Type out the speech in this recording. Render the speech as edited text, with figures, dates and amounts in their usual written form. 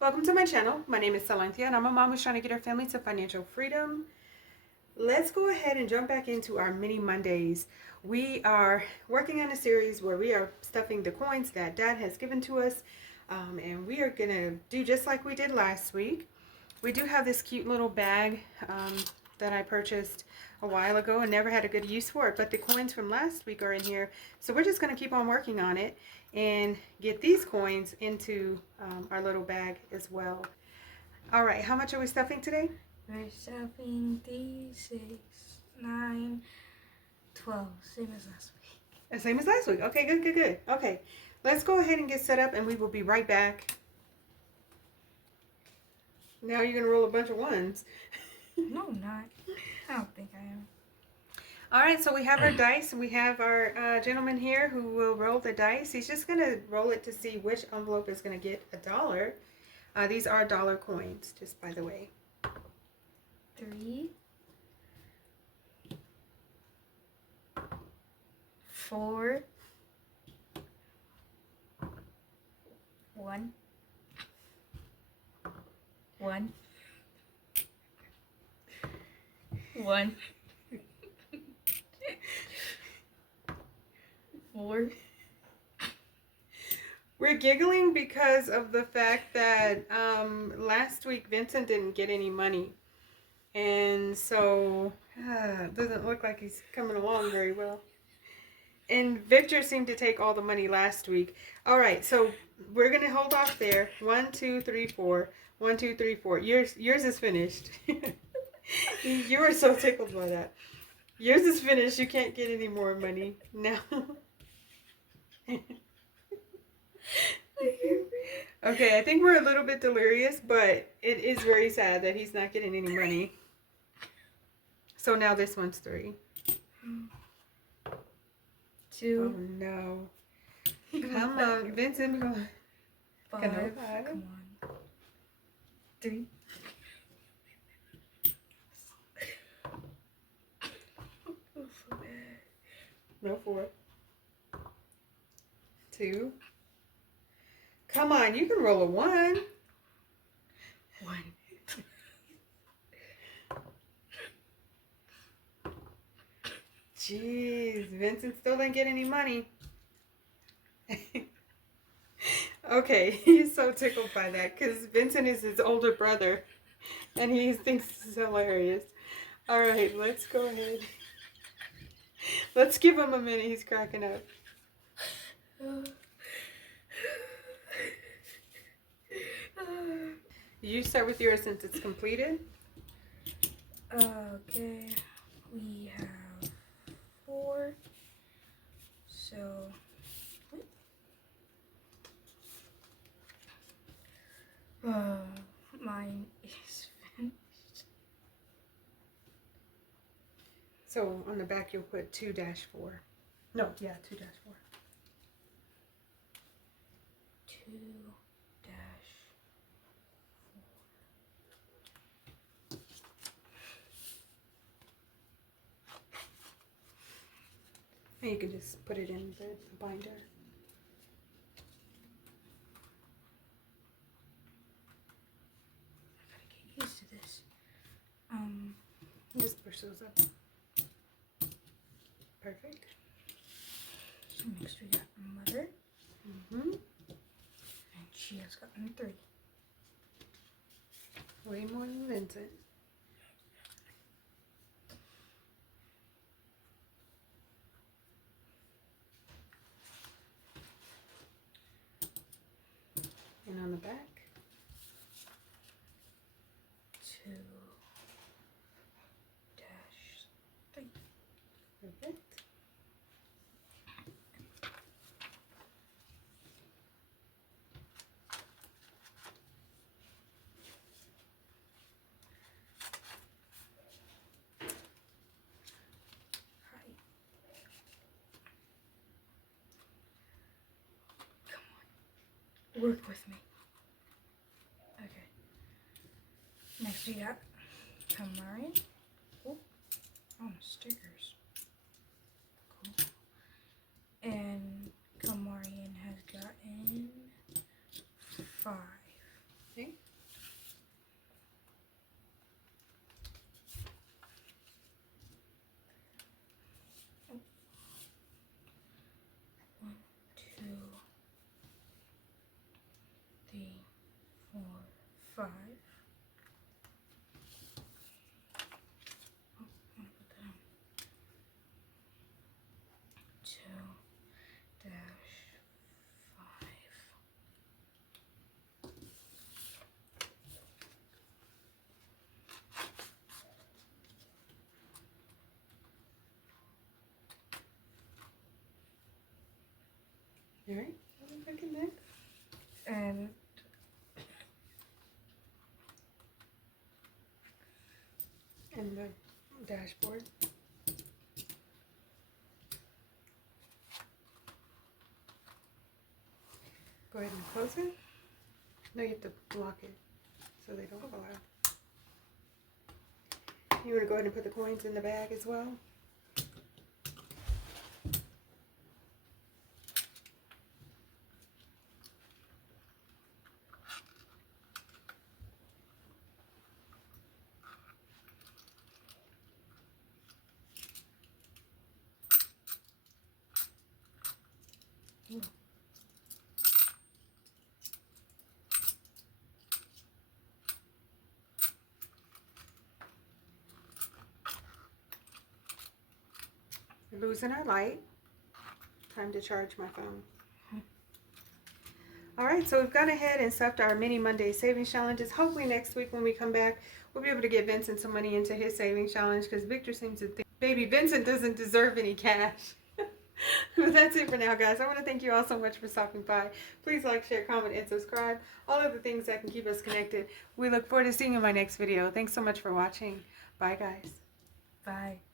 Welcome to my channel. My name is Silynthia and I'm a mom who's trying to get her family to financial freedom. Let's go ahead and jump back into our mini Mondays. We are working on a series where we are stuffing the coins that Dad has given to us, and we are going to do just like we did last week. We do have this cute little bag that I purchased a while ago and never had a good use for it, but the coins from last week are in here, so we're just going to keep on working on it and get these coins into our little bag as well. All right, how much are we stuffing today? We're stuffing 3, 6, 9, 12, same as last week. Same as last week. Okay, good. Okay, let's go ahead and get set up and we will be right back. Now you're going to roll a bunch of ones. No, I'm not. I don't think I am. All right, so we have our dice. We have our gentleman here who will roll the dice. He's just going to roll it to see which envelope is going to get $1. These are dollar coins, just by the way. 3, 4, 1, 1, 1, 4. We're giggling because of the fact that last week Vincent didn't get any money. And so it doesn't look like he's coming along very well. And Victor seemed to take all the money last week. All right, so we're going to hold off there. 1, 2, 3, 4. 1, 2, 3, 4. Yours is finished. You were so tickled by that. Yours is finished. You can't get any more money now. Okay, I think we're a little bit delirious, but it is very sad that he's not getting any money. So now this one's 3. 2. Oh no. Come on, Vincent. 5. Come on. Come on. 3. No 4. 2. Come on, you can roll a 1. 1. Jeez, Vincent still didn't get any money. Okay, he's so tickled by that because Vincent is his older brother and he thinks this is hilarious. All right, let's go ahead. Let's give him a minute. He's cracking up. You start with yours since it's completed. Okay, we have 4. So, mine is finished. So on the back you'll put 2-4. No, yeah, 2-4. 2 dash 4. And you can just put it in the binder. I gotta get used to this. Just push those up. Perfect. So next we got Mother. And she has gotten 3. Way more than Vincent. And on the back, 2 dash 3. perfect. Right. Come on. Work with me. Okay. Next we got Kamari. Oh, stickers. Cool. And Kamarian has gotten 5. Okay. 5. Oh, I'm gonna put that on. 2 dash 5. All right. What are we looking next? And And the dashboard. Go ahead and close it. No, you have to block it so they don't fall out. You want to go ahead and put the coins in the bag as well? We're losing our light. Time to charge my phone. Alright, so we've gone ahead and stuffed our mini Monday savings challenges. Hopefully next week when we come back, we'll be able to get Vincent some money into his savings challenge because Victor seems to think baby Vincent doesn't deserve any cash. But that's it for now, guys. I want to thank you all so much for stopping by. Please like, share, comment, and subscribe. All of the things that can keep us connected. We look forward to seeing you in my next video. Thanks so much for watching. Bye, guys. Bye.